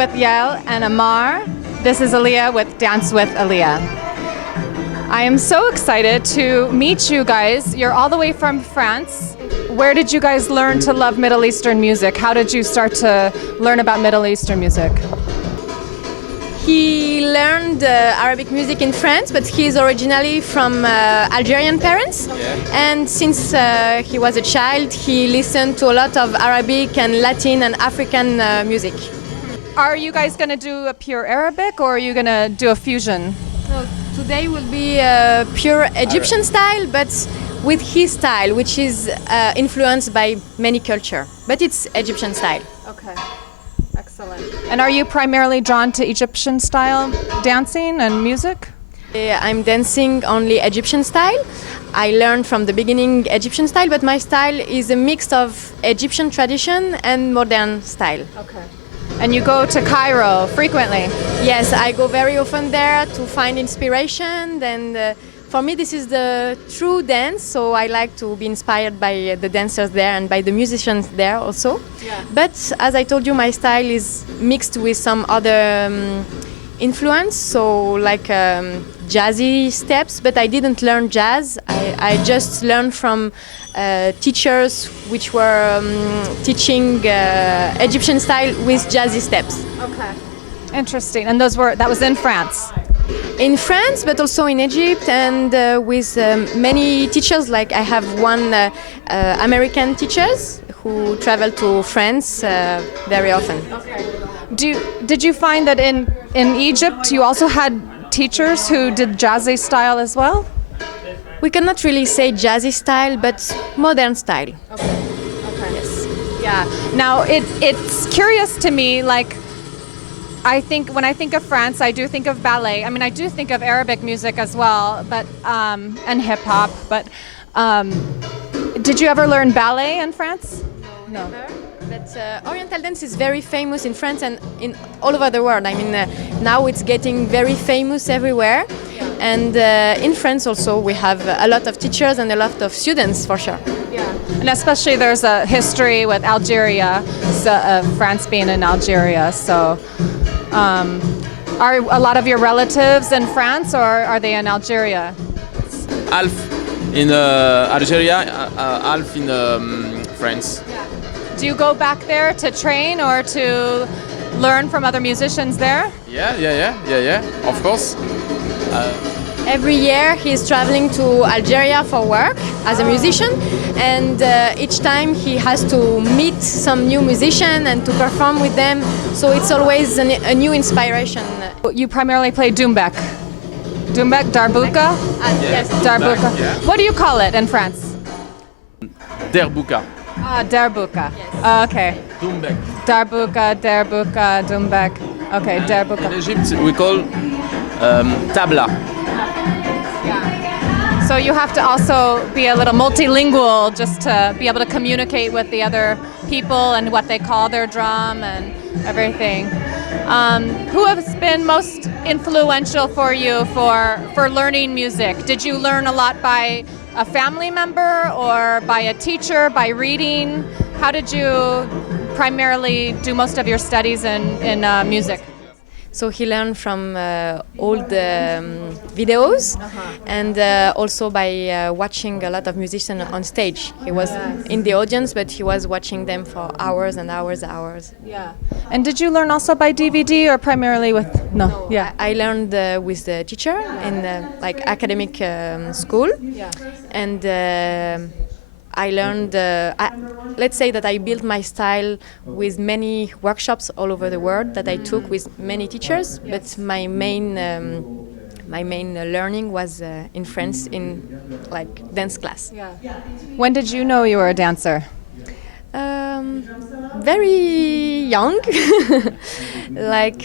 with Yael and Amar. This is Alia with Dance with Alia. I am so excited to meet you guys. You're all the way from France. Where did you guys learn to love Middle Eastern music? How did you start to learn about Middle Eastern music? He learned Arabic music in France, but he's originally from Algerian parents. And since he was a child, he listened to a lot of Arabic and Latin and African music. Are you guys going to do a pure Arabic or are you going to do a fusion? So today will be pure Egyptian style, but with his style, which is influenced by many culture. But it's Egyptian style. Okay. Excellent. And are you primarily drawn to Egyptian style dancing and music? I'm dancing only Egyptian style. I learned from the beginning Egyptian style, but my style is a mix of Egyptian tradition and modern style. Okay. And you go to Cairo frequently? Yes, I go very often there to find inspiration. And for me, this is the true dance, so I like to be inspired by the dancers there and by the musicians there also. Yeah. But as I told you, my style is mixed with some other influence, so like jazzy steps, but I didn't learn jazz. I just learned from teachers which were teaching Egyptian style with jazzy steps. Okay. Interesting. And that was in France? In France, but also in Egypt, and with many teachers. Like I have one American teachers who travel to France very often. Okay. Did you find that in Egypt you also had teachers who did jazzy style as well? We cannot really say jazzy style, but modern style. Okay. Okay. Yes. Yeah. Now it's curious to me, like, I think when I think of France, I do think of ballet. I mean, I do think of Arabic music as well, but and hip hop. But did you ever learn ballet in France? No. Never. But Oriental dance is very famous in France and in all over the world. I mean, now it's getting very famous everywhere. Yeah. And in France also, we have a lot of teachers and a lot of students for sure. Yeah. And especially there's a history with Algeria, so, France being in Algeria. So are a lot of your relatives in France or are they in Algeria? Half in Algeria, half in France. Yeah. Do you go back there to train or to learn from other musicians there? Yeah, of course. Every year he's traveling to Algeria for work as a musician, and each time he has to meet some new musician and to perform with them, so it's always a new inspiration. You primarily play doumbek. Doumbek, darbuka? Yes, darbuka. Yeah. What do you call it in France? Derbuka. Darbuka. Yes. Okay. Doumbek. Darbuka, doumbek. Okay, darbuka. In Egypt we call tabla. So you have to also be a little multilingual just to be able to communicate with the other people and what they call their drum and everything. Who has been most influential for you for learning music? Did you learn a lot by a family member or by a teacher, by reading? How did you primarily do most of your studies in music? So he learned from old videos and also by watching a lot of musicians on stage. He was in the audience, but he was watching them for hours and hours. Yeah. And did you learn also by DVD or primarily with? No. Yeah. I learned with the teacher in like academic school. Yeah. And I learned, let's say that I built my style with many workshops all over the world that I took with many teachers, but my main learning was in France in like dance class. Yeah. When did you know you were a dancer? Very young. Like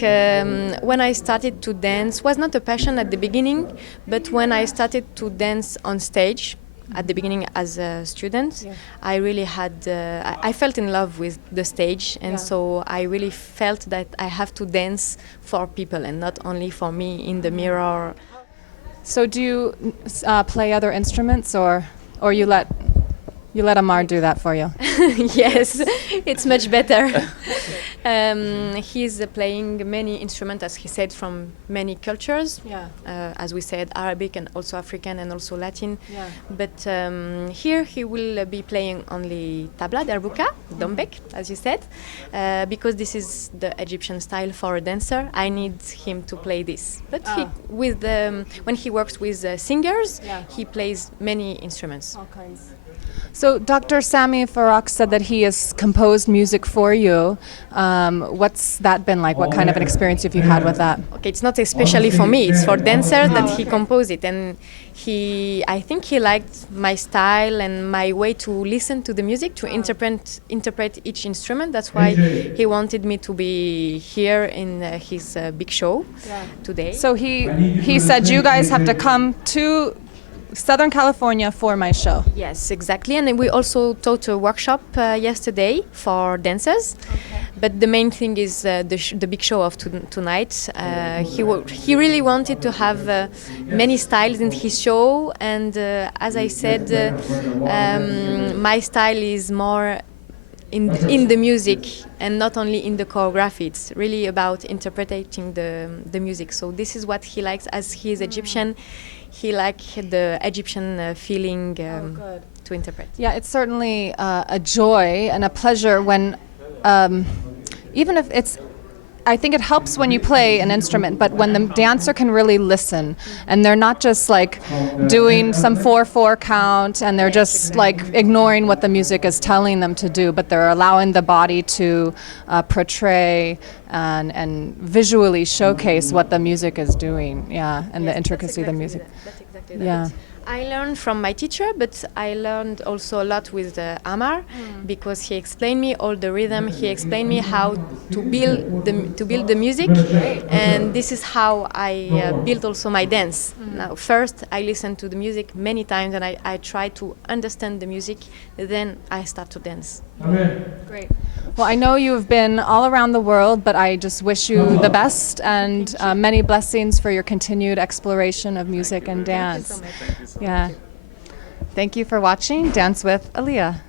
when I started to dance, was not a passion at the beginning, but when I started to dance on stage, at the beginning as a student, I really had, I felt in love with the stage, and so I really felt that I have to dance for people and not only for me in the mirror. So do you play other instruments or you let Amar do that for you? Yes, it's much better. He's playing many instruments, as he said, from many cultures. Yeah. As we said, Arabic and also African and also Latin. Yeah. But here he will be playing only tabla, derbuka, dombek, as you said, because this is the Egyptian style for a dancer. I need him to play this. But when he works with singers, Yeah. he plays many instruments. All kinds. So Dr. Samy Farag said that he has composed music for you. What's that been like? What kind of an experience have you had with that? Okay, it's not especially for me. It's for dancers that he composed it, and I think he liked my style and my way to listen to the music, to interpret each instrument. That's why he wanted me to be here in his big show today. So he said you guys have to come to Southern California for my show. Yes, exactly. And then we also taught a workshop yesterday for dancers. But the main thing is the big show of tonight. He really wanted to have many styles in his show. And as I said, my style is more in the music and not only in the choreography. It's really about interpreting the music. So this is what he likes. As he is Egyptian, he likes the Egyptian feeling to interpret. Yeah, it's certainly a joy and a pleasure when, even if it's, I think it helps when you play an instrument, but when the dancer can really listen and they're not just like doing some 4/4 count and they're just like ignoring what the music is telling them to do, but they're allowing the body to portray and visually showcase what the music is doing. Yeah, and the intricacy of the music. That's exactly that. Yeah. I learned from my teacher, but I learned also a lot with Amar because he explained me all the rhythm. He explained me how to build the music, and this is how I built also my dance. Now, first I listen to the music many times, and I try to understand the music. Then I start to dance. Great. Well, I know you've been all around the world, but I just wish you the best and many blessings for your continued exploration of music and dance. Yeah. Thank you for watching Dance with Alia.